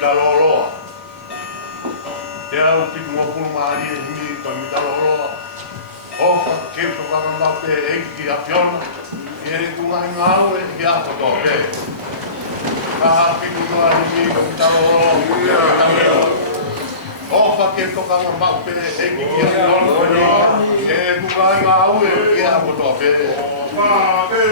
pita loloa. Te au pitu mo pulu maari e mi pa pita loloa. O fa ke to ka ma pe e ki a piona. E ku ngai ngau e ki a to pe. Ka pitu no ari mi pa pita loloa. O fa ke to ka ma pe e ki a piona. E ku ngai ngau e ki a to pe. Ma ke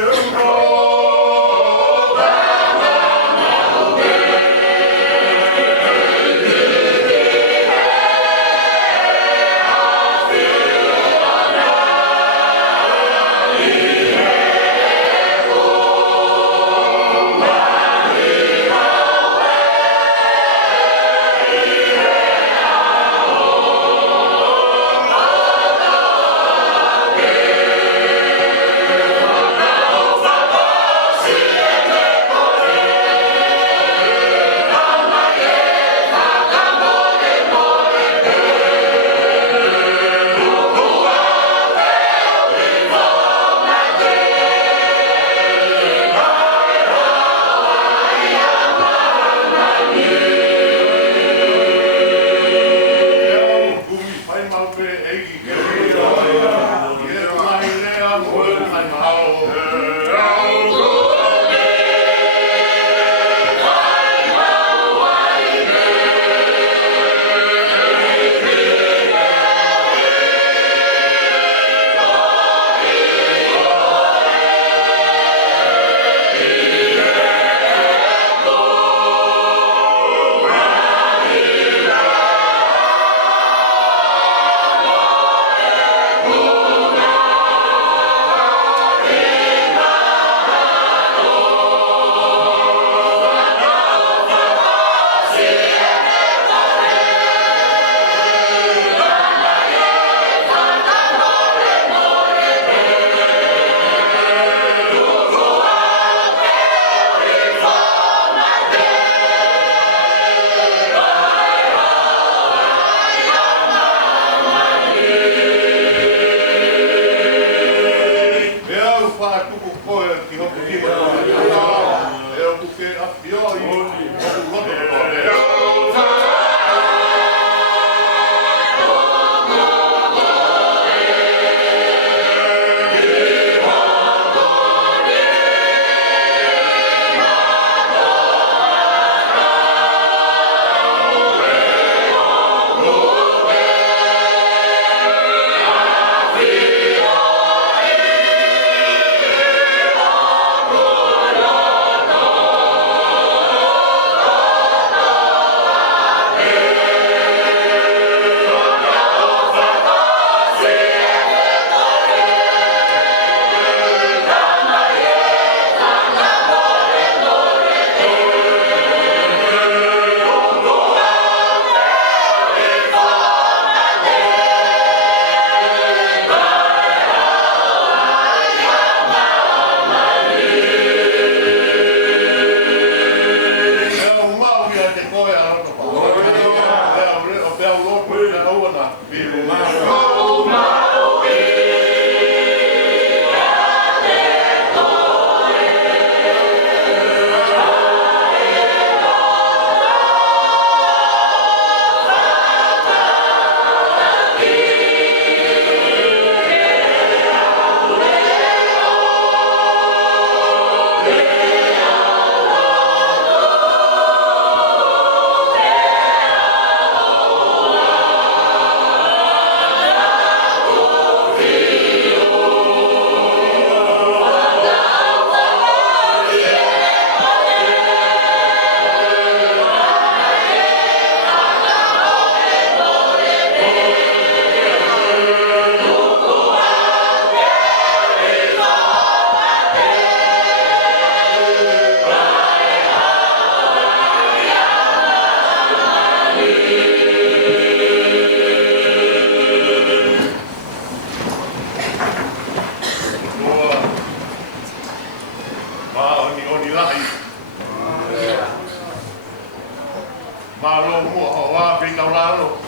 Malo mo hawa pe kaulalo.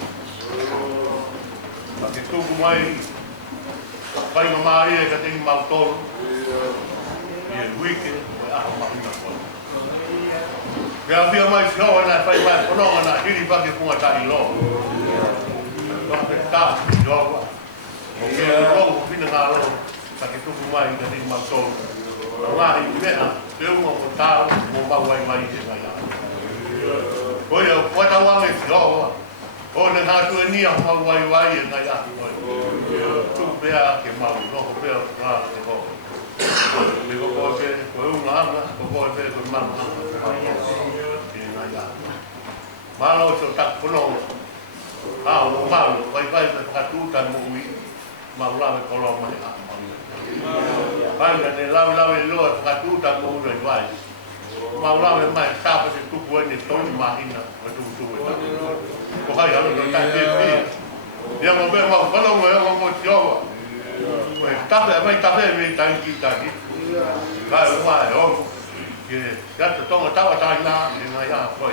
Pati tuku mai. Pai mamai e kating mautol. Ia wiki, a ma ina ko. Kaya pia mai si hoa na whai mai kononga na hiri pake kunga tai lo. Kua ke ta si hoa. O kia rongo whina ngā lo. Pake tuku mai ka ringi mau tōru. Na ngahi mea, te unga mo tāo, mo mawai mai te ngai a. Koe au wata wange si hoa. O ne ngā tua nia mawai wai e ngai a. Tuku pea ke mau, noko pea ngā te hoa. Me ko koe pe, koe unga anga, ko koe pe, koe manu anga. Malo so tak puno. Malo vai pe katutan mo ui. Malo me kolong mai a. Vai ne lau lo katutan mo ui vai. Malo me mai sa pa se tuku ni ton mahina, tu. Ko hai halo ta te pi. Dia mo be mo kolong mo tio. Koe tape mai tape me tanki tani. Vai mai o. Ke ya te tonga tawa taina ni na ya koi.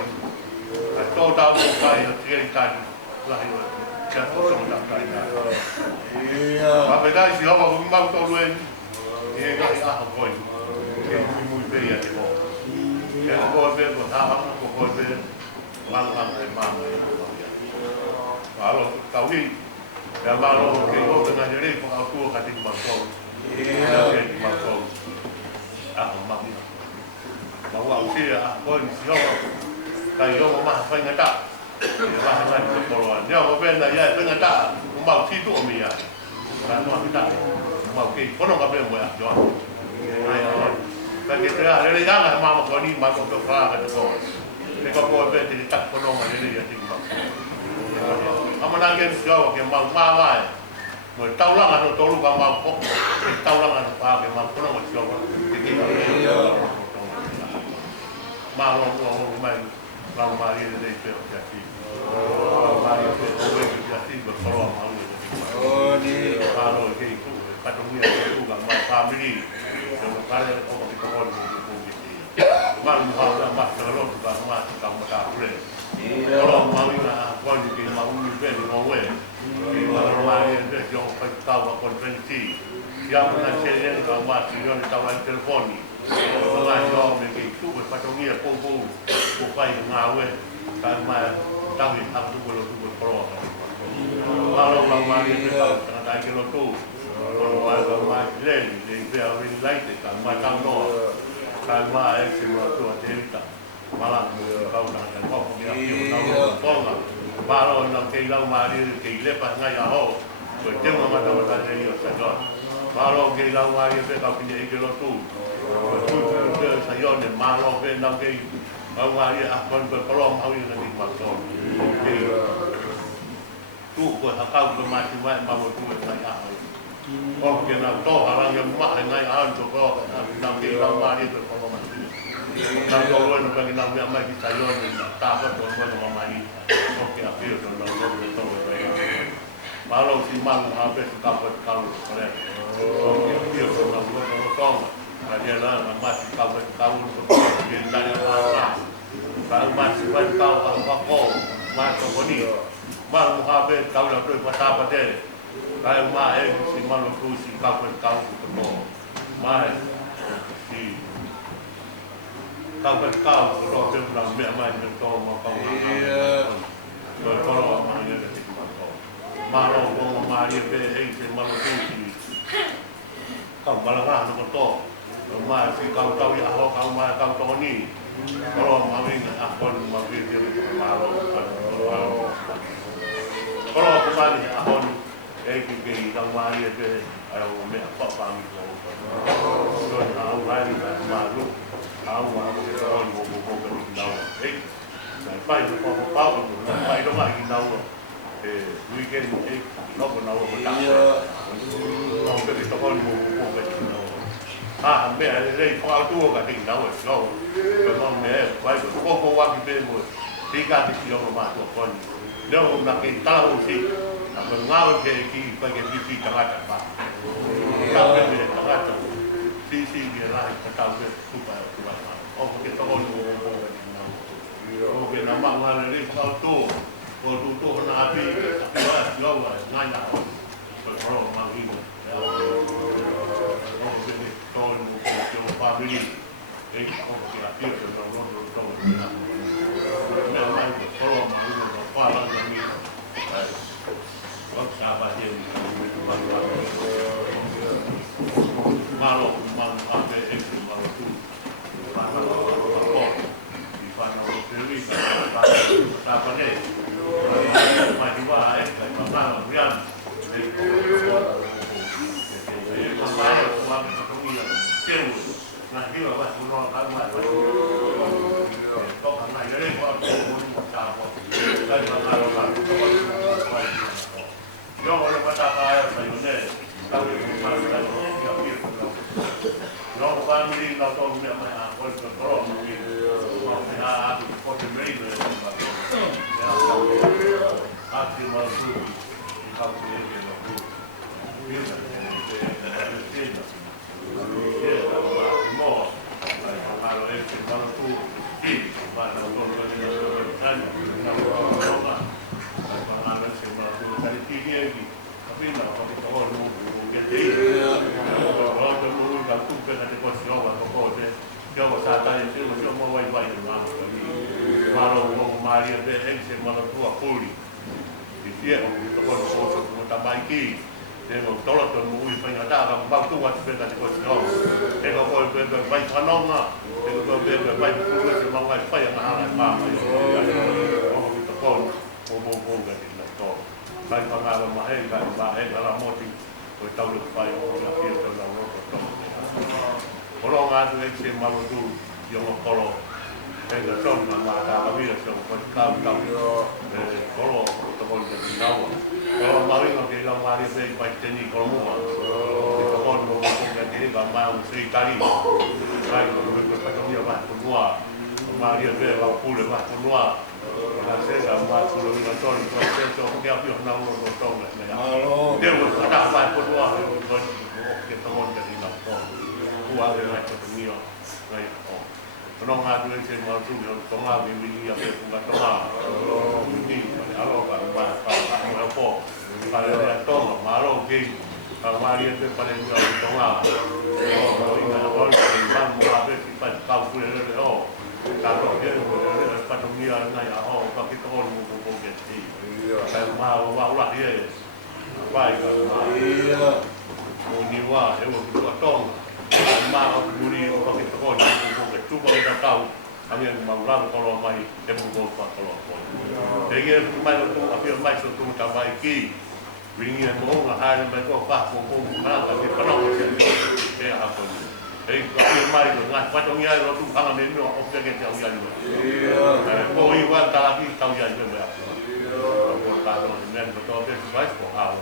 Tō tau o kai o tia i tani. Lahi o kia tō tonga taina. Ma pe tai si homa ko mau tō luen. E ngai aha koi. Ke mui pei a te mō. Ke koe pe ko tāhanga ko koe pe. Malanga e māma e mō. Alo tau ni. Kia malo ke o te ngani rei ko au tua ka tiki mau tō. Kia tiki mau tō. Aha mami. Ma wau sia a koe ni si homa. Kai yo ma fa ngata. Ia ba mai ko polo. Dia mo ben na ia ngata. Mo mau ti tu mi ya. Ka no kita. Mau ke kono ka ben mo ya. Jo. Ai ai. Ka ke tra le danga ma ko ni ma ko to fa ka to. Le ko ko ben ti tak kono ma le ya ti ma. Amana gen jo ke ma mai. Mo tau lang ano to lu ka ma ko. Tau lang ano pa ke ma kono mo jo. Ma lo mai. Lau mai e rei peo ki ati. Lau mai e peo oe ki ati ko toro a mau e rei. Paro e kei ku, e katongia e kuga, ma pāmiri. E mo kare o ki tokoni mo ki kuki ti. Maru hau na mata rotu ka ma ki ka mata kure. Toro mau ina a koni ki ma uni peni mo we. Ki ma mai e rei ki o pai tau a koni peni ti. Ia muna se ren ka ma ki yoni tawa i telefoni. Mga yo me ki tu e patongia po ko pai ngā we ka mai tawi hang tu lo pro. Malo la mai e ka ta ki lo tu. Lo mai le pe a ri lai te ka mai tang no. Ka mai e si mo tu te ta. Mala ka una ka ko ni a ki na ko nga. Malo na ke la mai ke le pa ngai a ho. Ko te mo ma ta ta ni o sa jo. Malo ke la mai e pe ka ki e ki lo tu. Sayone malo pe na ke awari a kon ko kolom au ni ni maso ke tu ko ha ka ko ma ti wa ma mo tu na ya o ke na to harang yo ma ngai an to ko na ke la ma ni ko kolom ma ti na ko ro no ke na me ma ki sayone ta ko ko ma ma ni o ke a pe to na ko to malo si mang ha pe ka ko ka ko re o ke pi to na ko to ada lah masih kawan yang tanya apa, kalau masih kawan kau masuk koni, malu habis kau nak pergi pasar pada, kalau mai si malu tu si kawan tu, mai si kawan tu tu bilang mai tu mau kau, kalau mai dia tu malu kau mai dia si malu tu si kau malah nak tu. Ma si kau ya ho kau ma kau to ni kalau mau ini akon mau dia malu kalau kembali akon ki kau ma dia de au me apa pami ko so au lai malu au ma ke to ni mo ko ni dau sai pai ko pa pai do ma ki dau weekend no ko na ko ta no ke to ko ni mo ko ni ah me le ko tu ka ting na we no ko me vai ko wa ki be mo ti ka ti yo ma to ko ni no na ki ta o si na me nga ke ki pa ke ti ta ga ta ba ka me ta ga ta si ni la ka ta be tu ba o ko ke to ko ni mo o ke na ma nga le ko tu ko tu na api wa yo wa nga na ko ma ni family, e che la più che non lo Dewi apa ni? Macam mana? Macam Rian. Mamai semua berkumpulan. Kau nak dia apa? Pulau kamu apa? Kau kan nak jadi kau pun macam apa? Jadi macam apa? Jom orang kata kaya saya ni. Tapi macam mana? Dia pilih. Jom orang ni kalau tahu ni apa? Orang kalau mungkin. Aku kau cemeri ni. Aku malu. Kau cemeri ni. Tengok tolak tu mui penyata kan bau tu waktu kita tengok sini. Tengok kau baik kanong ah. Tengok kau baik tu semua baik apa yang halal mah. Oh kita kau bobo kan ini tu. Baik pengaruh mahal kan mahal dalam moti. Kau tahu lupa yang orang kita dalam rokok tu. Kalau ngadu eksim malu tu yang kalau Tengok son nama ada kami lah so kau kalau tolong jadi tahu kalau mari nak bilang mari saya baik ni kalau mau kita pun mau jadi gambar seri kali baik kita dia bah semua mari dia lah pula bah semua kalau saya gambar pula dengan ton kalau saya tu dia pun nak tolong dia ada apa pun kita pun jadi nak buat dia macam ni baik Penong adu yang saya mahu tu, tengah bimbing yang saya tunggu tengah. Ini kalau kan kalau apa, kalau dia tong, malu geng, kalau dia tu pada dia tengah. Kalau ingat orang bang muka sifat kau boleh ada oh. Kalau dia boleh pada dia naya oh, bagi tahun muka gesti. Kalau mahu bawa dia, baik kan. Muniwa, ewo kita tong. Mahu buri bagi tahun muka cuba kita tahu hanya malam kalau mai temu golfa kalau pun. Jadi mai tu apa mai tu tambah iki. Wingi mo ngahal mai tu apa pun mana tapi kalau dia apa ni. Jadi kalau mai tu ngat patungnya tu hang ni no opsi ke jauh jauh. Kau iwan tak lagi tahu jauh jauh. Kau tahu ni betul betul baik kau tahu.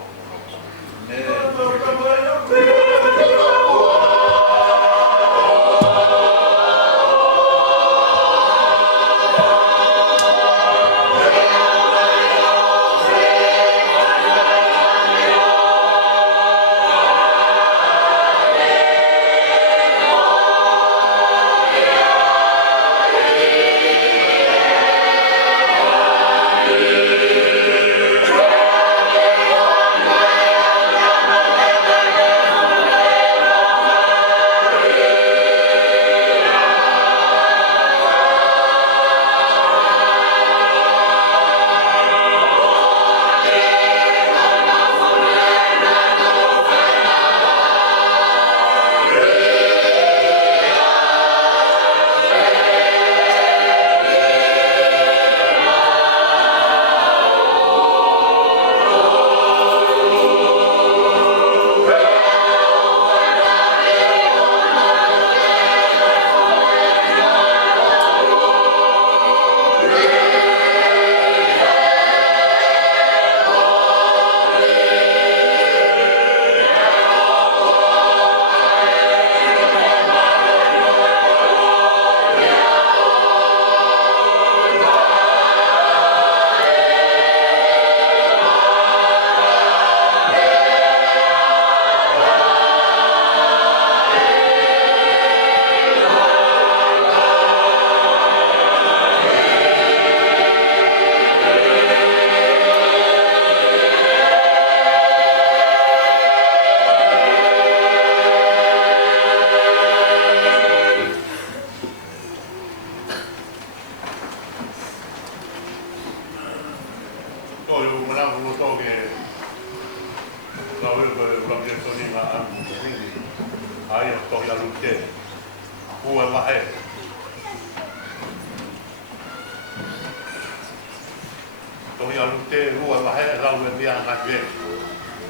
o ia lute rua wa he lau e mia ngā te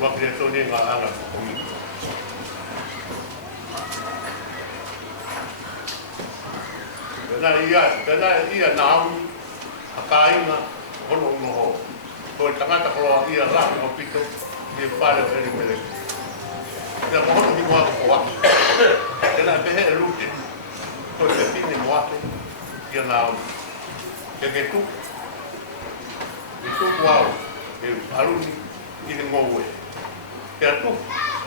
wa kire tōne ngā anga komi. Tēnā ia nā auni a kāinga hono unoho. Ko e tangata koroa ia rāki o pito i e whare pere pere. Tēnā mohono hi moa ko waki. Tēnā pehe e lute. Ko e pine moate ia nā auni. Ke tu. E tu wau. E aruni i he ngoue. Ke atu.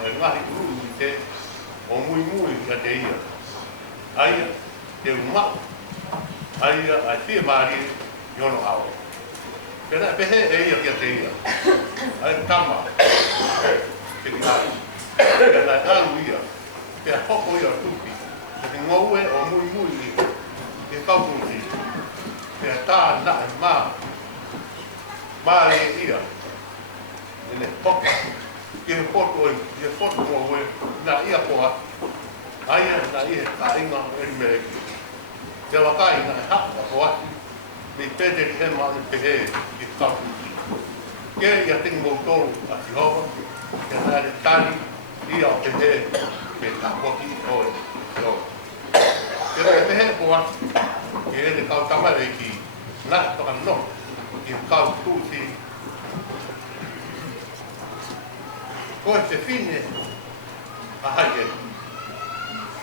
E ngahi uru i te o mui mui ia te ia. Aia te umau. Aia a tia maari i ono au. Pena pehe e ia kia te ia. Ai tama. Ke ki ai. Pena e alu ia. Pena hoko ia tupi. Ke ngoue o mui mui i. Ke kaupunti. Pena tā na e mā. Mā e ia. Ene hoka. Ke he foto e. Ke he foto ngoue. Na ia poha. Aia na ia ka inga e mereki. Te wakai na hapa ko ati, ni pete ki he maa pehe i kaputi. Ke ia tingi mou tolu a Tihova, ke nāre tani i au pehe me kaputi oe. Ke rai pehe ko ati, ke ene kau tamare ki nā toka no, ki kau tūti. Ko e te fine a hai e.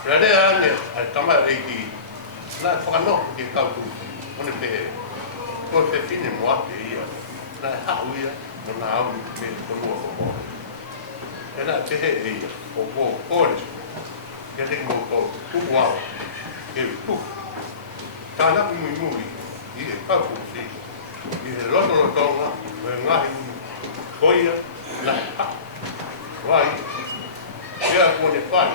Rare ane ai tamare ki nā whakano ki kau tūti, one pehe. Ko te whine moa te ia, nā hau ia, no nā au me konua ko. E nā tehe e ia, o ko kore, kia te mo ko kuku au, ke kuku. Tāna mui mui, i e kau tūti, i e loto lotonga, me ngahi koia, nā hau. Wai, kia kone whai,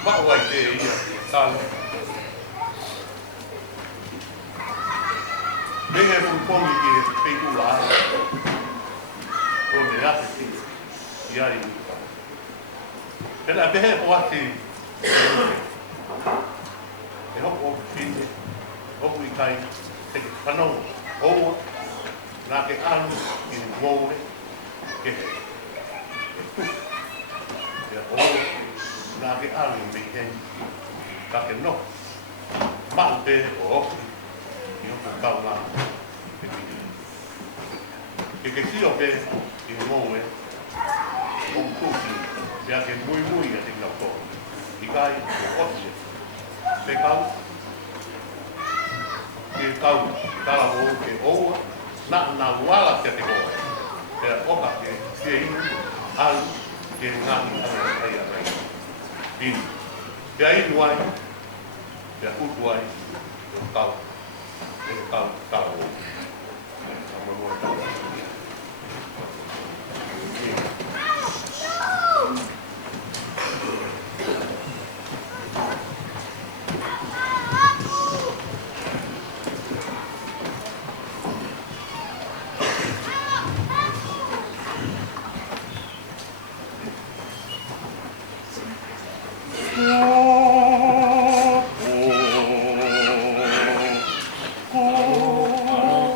mawai te ia, tāna. Venga un pongi ki e peiku la o me ate ki iari uka. Pena pehe o ati e hoko o whine, hoko I kai, te ke whanau, oua, nā ke alu I ngōre, ke he. E tu, e oua, nā ke alu me heni, ka ke no, mau pehe o oki, I hoko kau ngā te kiti. Ke si o pe I ngoue, o kuki, pia ke mui mui a te ngau tō. I kai o osi, pe kau, ke kau, tala o ke oua, nā wala te te hoa. Pia oka ke sia inu, alu, ke ngāhi ana kai a rai. Inu. Pia inu ai, pia kutu ai, o kau. E kau tau o. Sama mua tau. Oh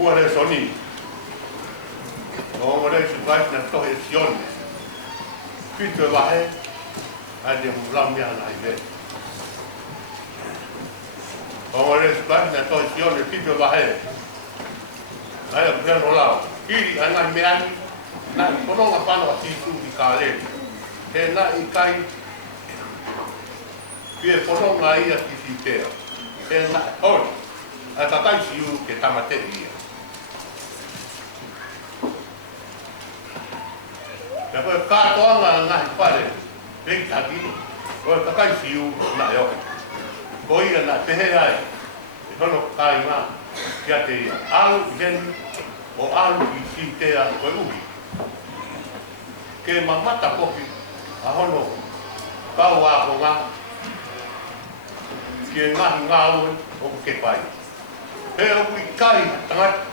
ua le soni. O le su vai na tohe sione. Pito vahe, a de mulamia na ibe. O le su vai na tohe sione, pito vahe. Ai a kuhea no lao. Kiri anga meani, na kononga pano a tisu i ka le. He na i kai, pie kononga ia tisi tea. He na hori, a takai siu ke tamate ia. Ja koe kātoanga ngahi whare, pei taki, koe kakai siu na eo. Ko ia na tehe ai, e tono kai ngā, kia te ia. Alu i heni, o alu i si tea koe uhi. Ke mamata koki, a hono, kau ako ngā, ke ngahi ngā ue, o ke pai. He oku i kai tangata,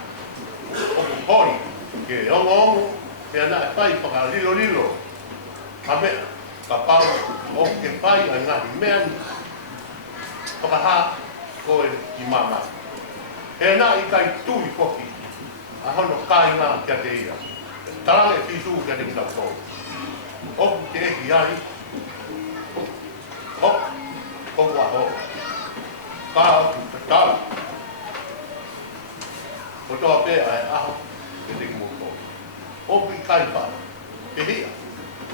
o hori, ke ongo, e ana e pai paka lilo lilo. A mea, ka pau o ke pai a ngahi mea ni. Paka ha, koe i mama. E ana i kai tui koki, a hono kai ngā kia te ia. Tarange tisu kia te kita tō. Oku te eki ai. Oku a ho. Ka oku te tau. O toa pēa e aho, te te kimuko. Oku i kai pā, te hia,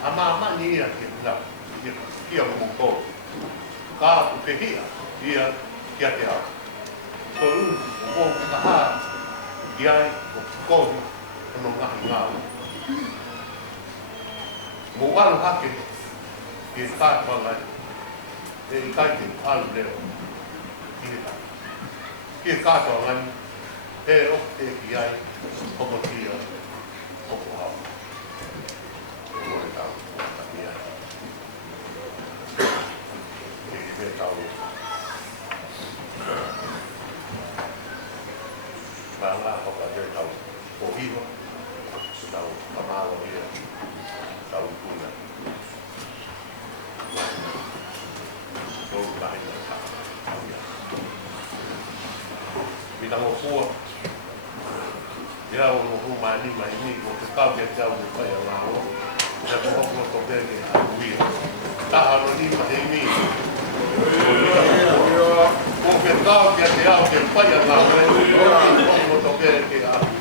a māmani ia ki nga, kia muko. Ka aku te hia, ia kia te au. Ko unu, o mō kaha, ki ai, o kikohi, ono ngahi ngāu. Mō alu hake, ki e kai pangai, e i kai te alu leo, ki e kai. Ki e kai pangai, e o te ki ai, hoko tia, hoko hau. O e tau, o taki ai. E i me tau e. Ka ngā hoka te tau, o hiwa, tau kamāwa ia, tau kuna. Tau kahina tau ia. Minango fua, ia o no humani mai ni o te kau ke tau me pai a ngā o. Ia ko hoko ko peke a uia. Taha no ni ma hei ni. O ke kau ke te au ke pai a ngā o. Hoko ko peke a uia.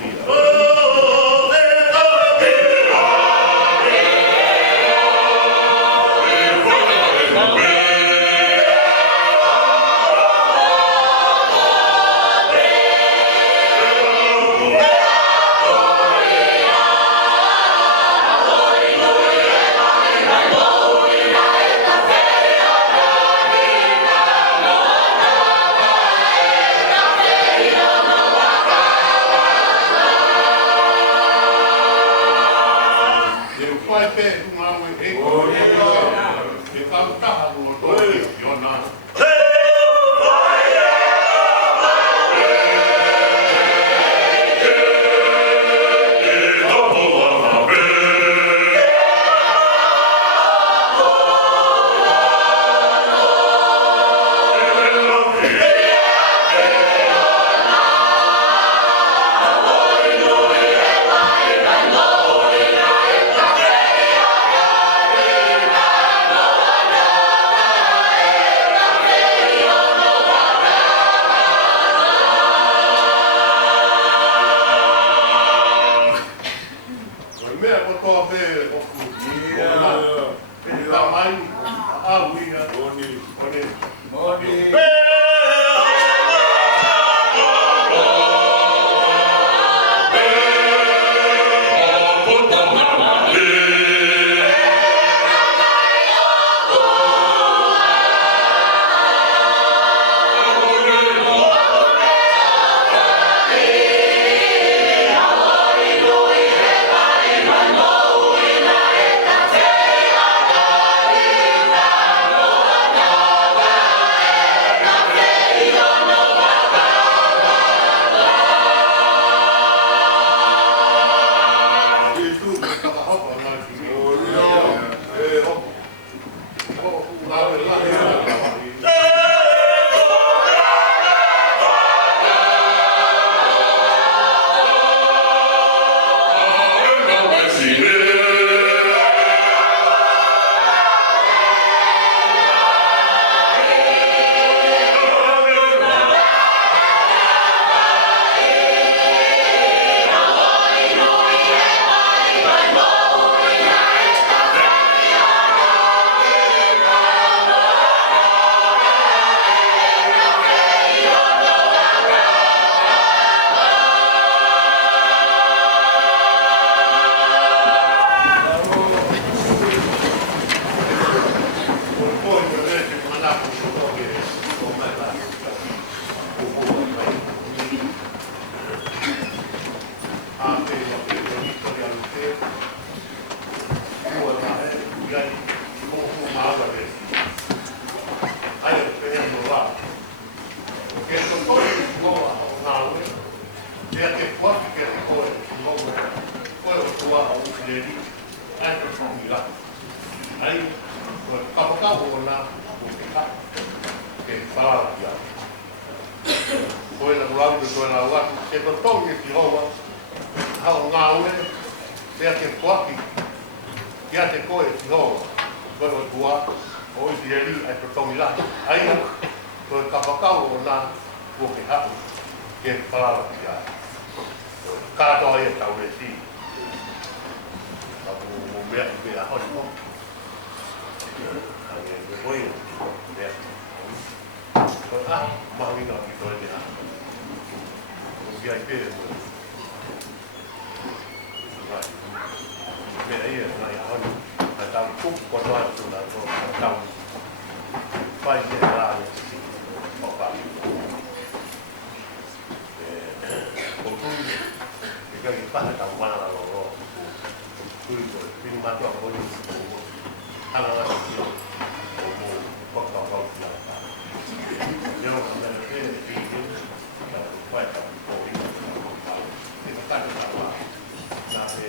Yeah. lau de toi la wa ke to tong e ki hoa ha o ngā ue te ke poaki kia te koe ki hoa koe o tua o i tireri ai to tongi la ai koe kapakau o nā kua ke hapu ke palala ki ai katoa e tau re si o mea i mea honi mo ai e koe mea koe mahawina ki toi mea o kia i pere mo mea ia nai a honi a tau kuku kwa toa tu na tau pai mea rā e si o pari o tui e kai i paha tau mana la loro tui koe pini matua honi o hana nasa ki o mo kokau kau ki a ta leo ka mea pere e pini ka koe tau kori e ka kati ta wa na pe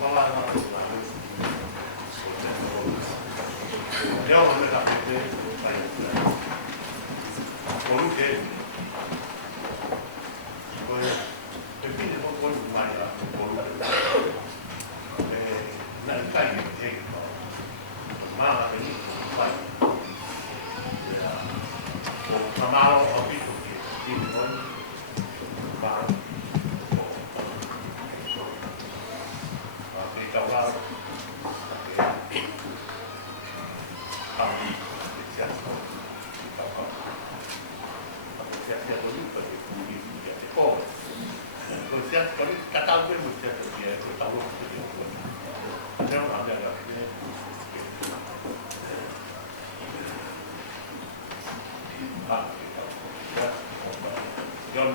wala na na leo ka mea pere o luke koe e pini mo koe mai a o luke na i kai e hei maa e ni pai o tamaro o pito ki i honi maa o ke kawaro ke hawi ke siasko ki kawaro o siasko ni pa ke kuri ki a te koe o siasko ni katau ke mo siasko ki a te tau ki a koe Neo na mea ga Yon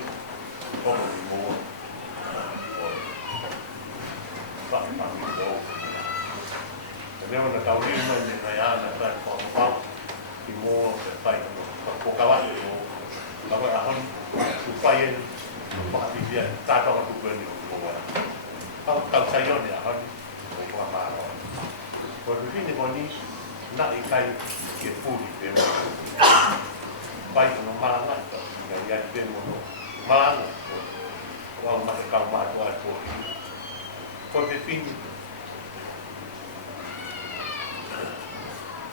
kono ni mo pa pa ni mo Neo na tau ni mai ni mai ana pra ko pa ki mo se pai ko ko ka wa mo la wa a hon su pai en pa ti dia ta ta ko ko ni mo wa pa ka sa yo ni a hon ko ma ko ni ni na i kai ke puri pe mo pai no malanga ya ya pe mo malanga wa ma te ka ma to a to ko te fini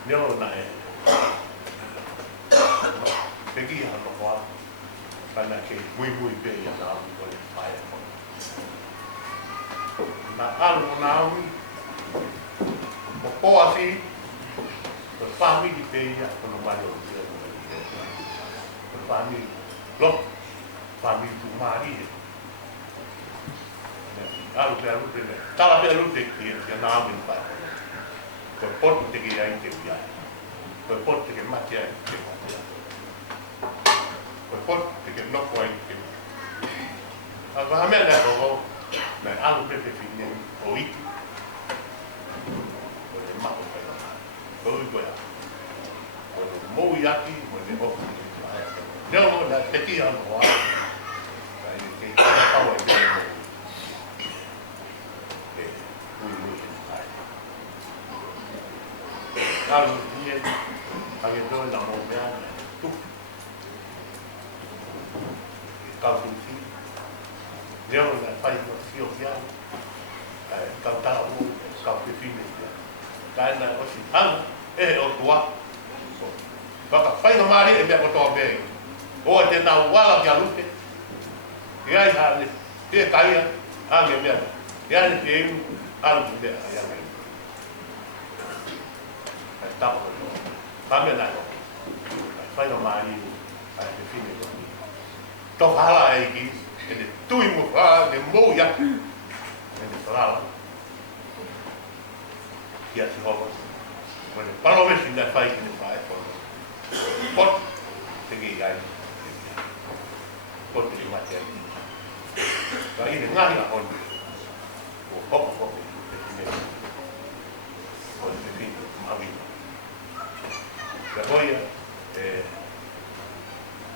no na e pegi ha no wa kana ke muy pe ya na ko le pai ko na algo na o po así the family peia con lo malo the family lo family tu mari algo per lo prende tala per lo te che na ben fa per porte che hai che via per porte che macchia che per porte che no puoi che allora a me la robo ma algo per finire o it ma Oi goia. O mo yaki mo ne o. No, la petit en roi. Ai ke ka wa de mo. Oui. Alors, il est avec nous dans mon bien tout. Quand ici, bien on a pas une social. Quand t'as ou quand tu finis. Kai na o si hang e o tua baka fai no mari e me ko to be o te na wala ki alute ia ha ni te kai a me me ia ni te alu te ia me ta ko pa me na fai no mari ai te fine to hala ai ki e te tui mo fa de mo ya e te fala Kia si hoko. Bueno, palo ves in da fai que ne fai por. Pot te que ai. Pot te mate. Vai de ngani la hon. O hoko te fine. O te fine mavi. La voy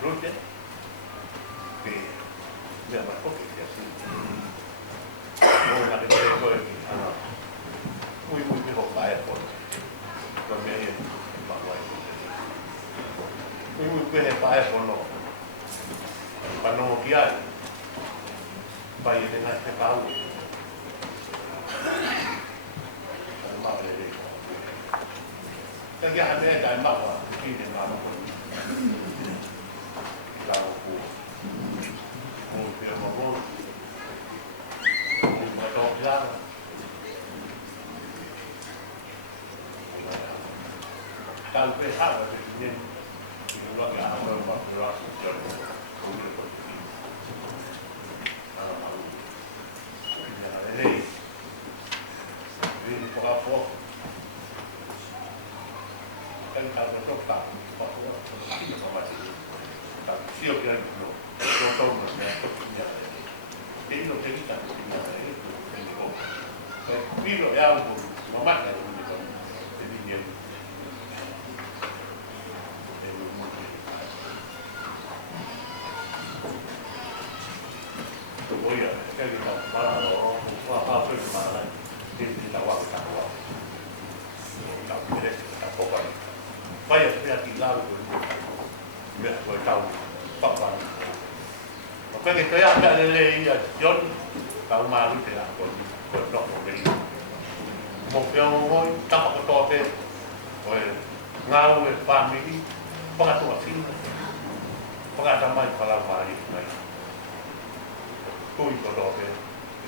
rute. Que me marcó que sea así. No la que te voy a muy mejor caer por también muy mejor caer por no Pano ki ai. Pai e ngai te pau. Ma le le. Ka ki ha me dai ma wa ki ne ma ma. La ku. Mo pe mo mo. Ma to ya. Tal pe ha wa te ni. Ni lo ga ha ma ma ra ya. Ko ni ko. Lei vieni qua fuoco e il caso toccato io come si io che no non sono e io che mi stanno e dico qui lo è un ma ma è un dico e di niente poi che mi fa male fa per male di la guarda vai a tirare quel tavolo papà ma perché te ha dato lei a giorni tao ma lui te la quel blocco lì mo piano voi tappa tote poi ngau e family poi tua figlia poi da mai fa la mari mai poi tote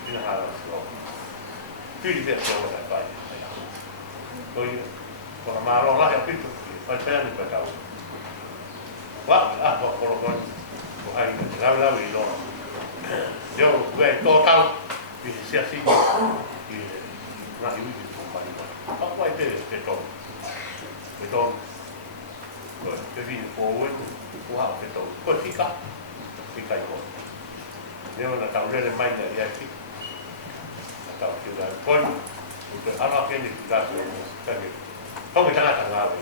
fino alla scuola più di persone da fare poi con la mano là che fai bene per causa qua con lo hai la vedo io vedo tao di sia sì di una di ma poi te to che viene fuori qua che to poi fica io la tavola mai da ieri la tavola poi allora che mi dà come c'è la tavola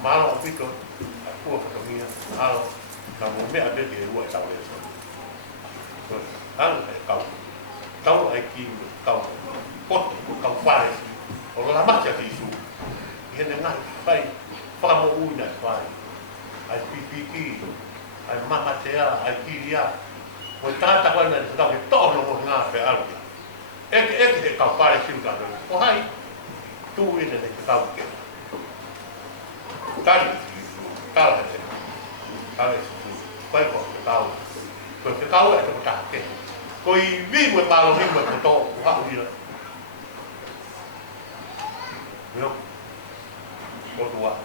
malo apito a tua famiglia malo non mi ha detto che vuoi tavola anche tavola è chi pot fare o la macchia di su che ne fai famo una fai ai pipiki ai mamma tea ai kiria poi tanta quando è stato che torno con una per altro e che fare sempre o hai tu in le che tali poi questo cavolo è che poi vivo e parlo vivo e to qua dire no o tua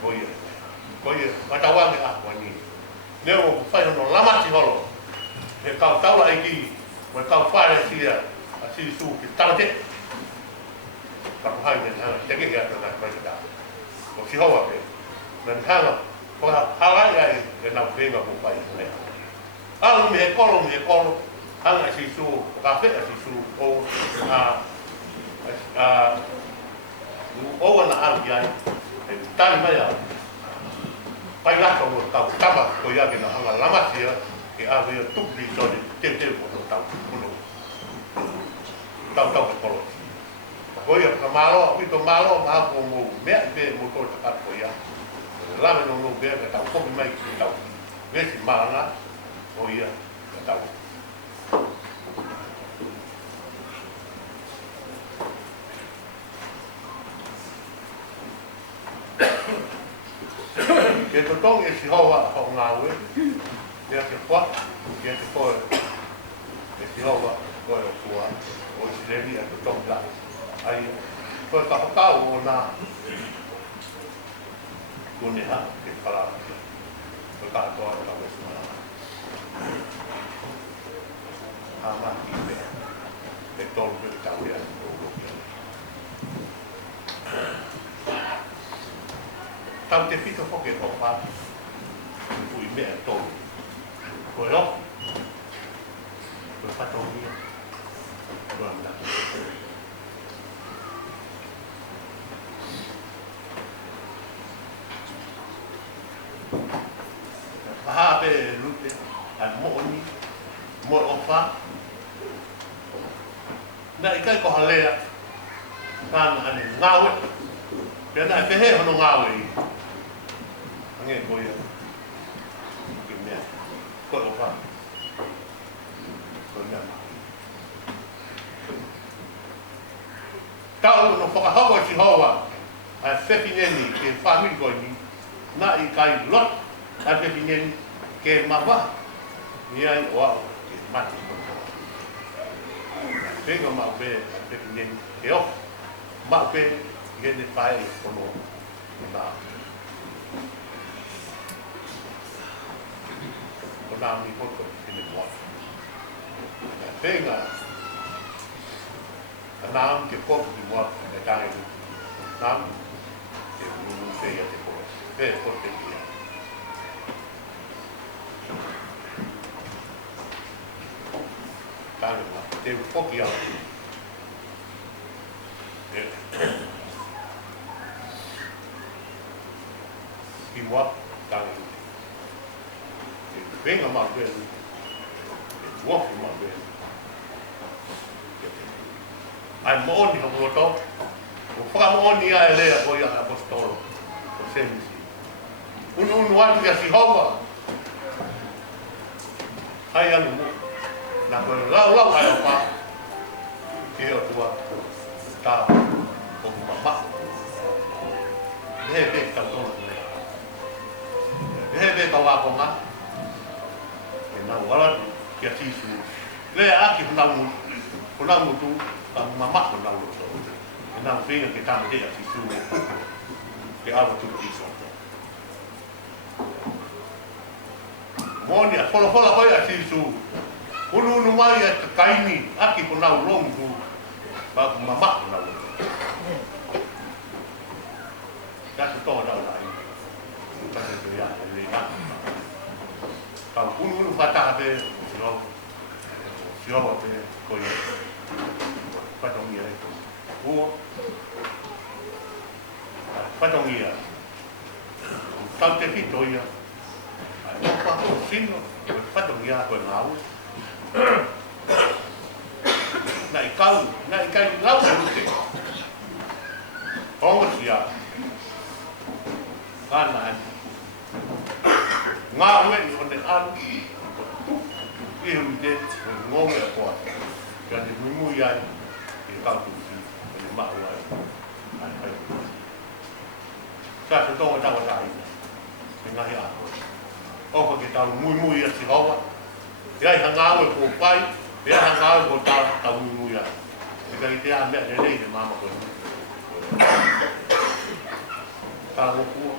poi ma tao che ah quindi nếu fai non la matti holo e tao lại chi ma tao fare sia si su che tao te tao hai ne ha che che ya ta fai da o si ho che non ha ko ha ai che na venga con fai ne ah mi colo hanga si su café si su o o na al ai tali mai pai la ko tau tama ko ya ke na hanga lama sia ke a ve tu di so de te ko tau ko ko ya ka malo pito malo ma ko mo me be mo ko ta ko ya la me no be ka tau ko mai ki tau ve si mala o ya ka tau che totong e si hova ho ngawe ya ke kwa ya ke ko e si hova ko o kwa o si le dia totong la ai ko ka ka o na ko ne ha ke pala ko ka to ka wes na ama ki be e to ke ka ya tau te fito foke o pa ui mea tō koe ro koe patongia ruanda paha pe lute ai mo'oni mo o fa na ikai ko halea kana ane ngawe pena e pehe hono ngawe nghe coi kiểu này coi đâu phải coi này tao nó phải học cái gì à phép này cái family coi ni na ikai lot phép này cái mà vợ ni ai wow cái mặt cái mà về phép này cái off mà về cái này phải có nó Nam đi có cái gì đó, thế là Nam cái có gì đó cái cái Nam cái muốn cái gì đó cái có cái gì đó, cái là cái có cái gì đó, cái what cái Venga mà về, walk mà về, ai muốn đi học rồi đó, phải muốn đi ai lấy coi à apostol, có xem gì, unuan cái gì học à, hay anh muốn, là cái lâu ai học à, kia tua, ta, không mà bắt, thế tao thôi, thế tao vào không á. Na wala kia tisu le aki kuna mutu mama kuna mutu na vinga ke tama dia tisu ke ava tu tisu moni a fola vai a tisu unu mai a kaini aki kuna longu ba mama kuna that's the thought out I that's the reality kalau unu fata be sio be koi fata ngia o fata ngia tau te fito ia no pa sino fata ngia ko ngau nai kai ngau te onga sia kana ngā weni o ne anu i hui te ngōme a koa kia te mumui ai i kautusi o ne mau ai ai hai sa te tonga tawa tai me ngahi a koa oka ke tau mumui a si hawa e ai hanga au e ko pai e ai hanga au e ko tau mumui ai e kai te a mea ne rei te mama koe tā ngokua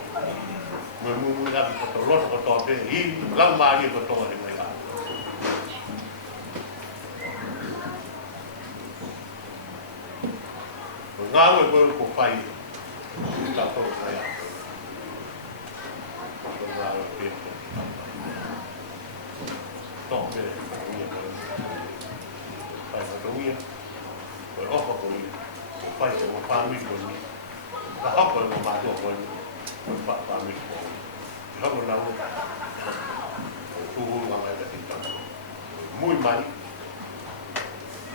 Memu na ko to lot ko to be I lau ma ni ko to ni mai la nga we ko fai ta to na ya ko nga we ke to be ni ko fai ko ni ko ko ni ko fai ko fa mi ko ni ka ha ko ma to ko ni ko fa mi ko Kamu lalu, tuh ngamai dari tanah, muy mal,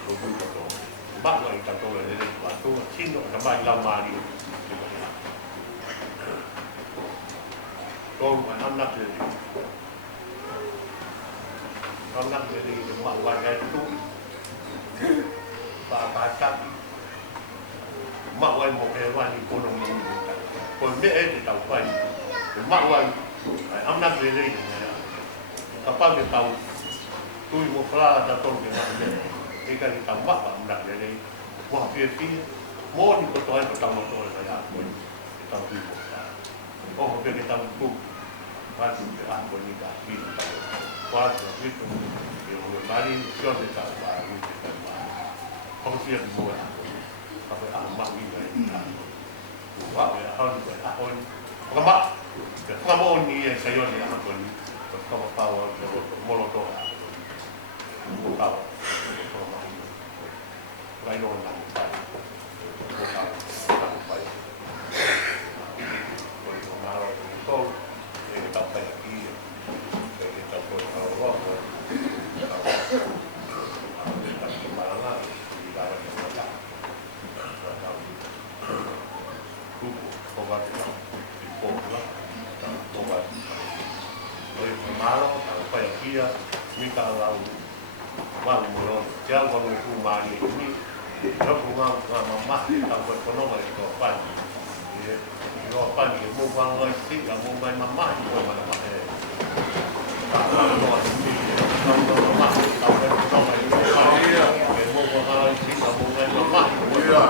tuh betul, bak lagi tanah dari batu, cino, sampai lama ni, kau anak dari mak warga itu, bakat, mak warga mau hewan ekonomi, kau ni tahu apa? Mak warga am nak lele kapag tahu tu mo pala ta tol ke na de e ka ta ma ba am nak lele wa pie mo ni ko to ai ko ta mo to ya ko ta tu ko o ke ta tu wa tu ke an ko ni ta pi ta wa tu pi tu ke o ma ni sio de ta ba ni ta ma ko si mo ya ko ba ma ni ta wa ya ha ni ta on ko ma Kamu ni saya ni amat pun, kamu tahu molotov, tahu, lain orang tahu, tahu, kalau malu itu, kita tahu lagi, kita pun tahu apa, kita kemana, di dalam kita tahu, kubu, kubat, kubu lah. Obat ia mita lau wang mo ron tia wang ku mani ni no ku ngam mama ta ko kono mai ko pan e yo pan ke mo wang ngai si ka mo mai mama ko mana ma e ta no ni no no mama ta ko kono mai ko pan ke mo wang ngai si ka mo mai mama ko ya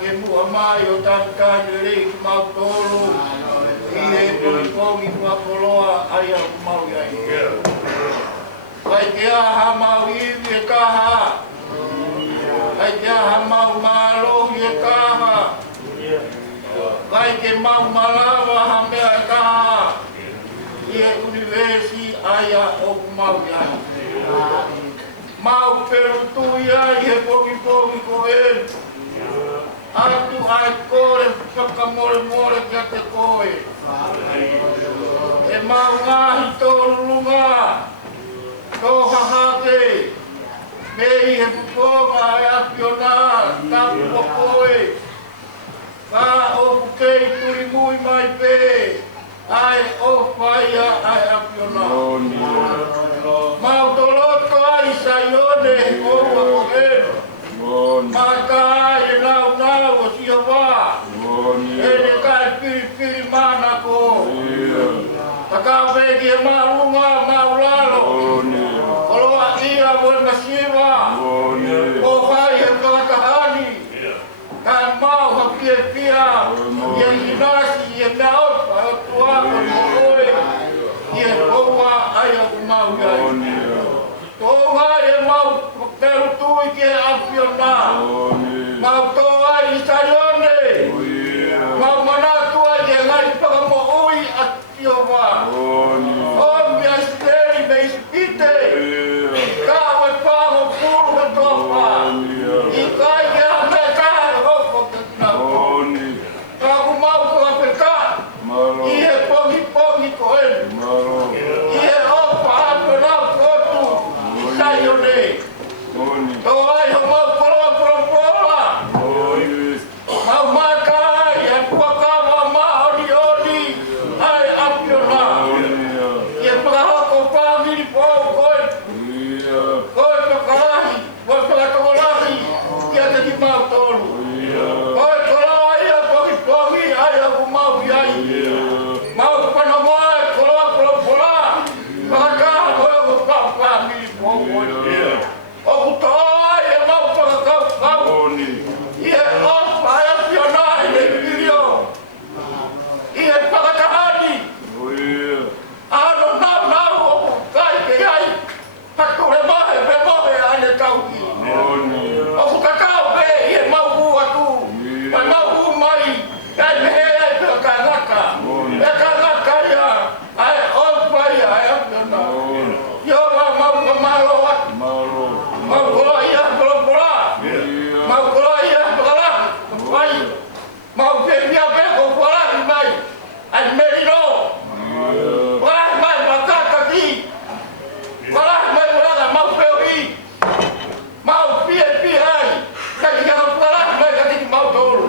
ke mua mai o tātai rei ki mau tōru. I e kongi kua koloa ai au mau iai. Kai ke aha mau iwi e kaha. Kai ke aha mau mālohi e kaha. Kai ke mau malawa ha mea e kaha. I e universi ai au mau iai. Mau peru tui ai he pongi ko e. Atu ai kore whakamore more kia te koe. E mau ngahi tō runga. Tō hahake. Mei he puponga e apiona tapu o koe. Ka opu kei turi mui mai pe. Ai o whaia ai apiona. Mau toloto ai saione o wakohero. Maka ai e nau o sia wā. E ne kai piri mana ko. Taka wegi e marunga maulalo. Koloa ia mo e masiwa. O whai e kakahani. Kai mau haki e pia. I e hinasi i e mea opa o tuaka mo oe. I e koua ai o mau iai. Tō e mau peru tui ki e apiona. Mau tō ai i saione. Mau manatua i e ngai whakamo ui a tio wā. O mea steri me ispite. Ka oi whango puru he topa. I kai ke a me kāre hoko te tinau. Ka ku mau kua peka. I e pongi ko e. I e opa apiona kotu. Saione. Tō ai ho mau koroa. Mau maka ai e puakawa maoni. Ai apiona. I e whakahoko whamiri pōu koe. Koe whakarahi. Koe whakakamolahi. Kia te ki mau tōru. Koe koroa ia pongi ai aku mau iai. Mau whanamoa e koroa. Whakakaha koe ako whamiri pōu koe. O kutoa e mau whakakau. I e opa e apiona i le pirio. I e whakakahani. Ano nau o kai ke ai. Pakore mahe pe mohe ane tauki. O kukakau pe i e mau hu atu. Mai mau hu mai. Kai mehe ai pe kangaka. E kangaka ia. Ai opa ia e apiona. Io mau kamalo atu. Mau koloa ia koloa. Mau koloa ia koloa. Mai. Mau pepia peko koloa mai. Ai merino. Koloa mai makaka ki. Koloa mai koloa mau peui. Mau pie ai. Kaki ka koloa mai kaki mau tolu.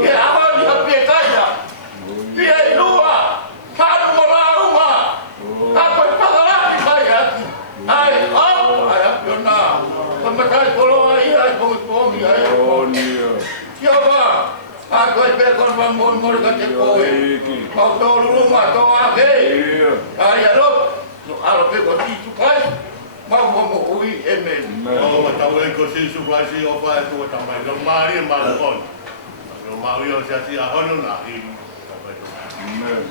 Ke ahoni ka pie kaya. Pie lua. Kanu mola uma. Kako pagala mai kaki. Ai ai apiona. Matai koloa ia e pongi ai o. Kia wā, a koe pēkon wā mōri ka te koe. Mau tō ruruma, tō ake. Ai alo, alo pēkon ti tukai. Mau momo ui e meni. O matau e ko si sukai si o whae tua tamai. No maari e maru kon. No maari o si ati a hono na i. Amen.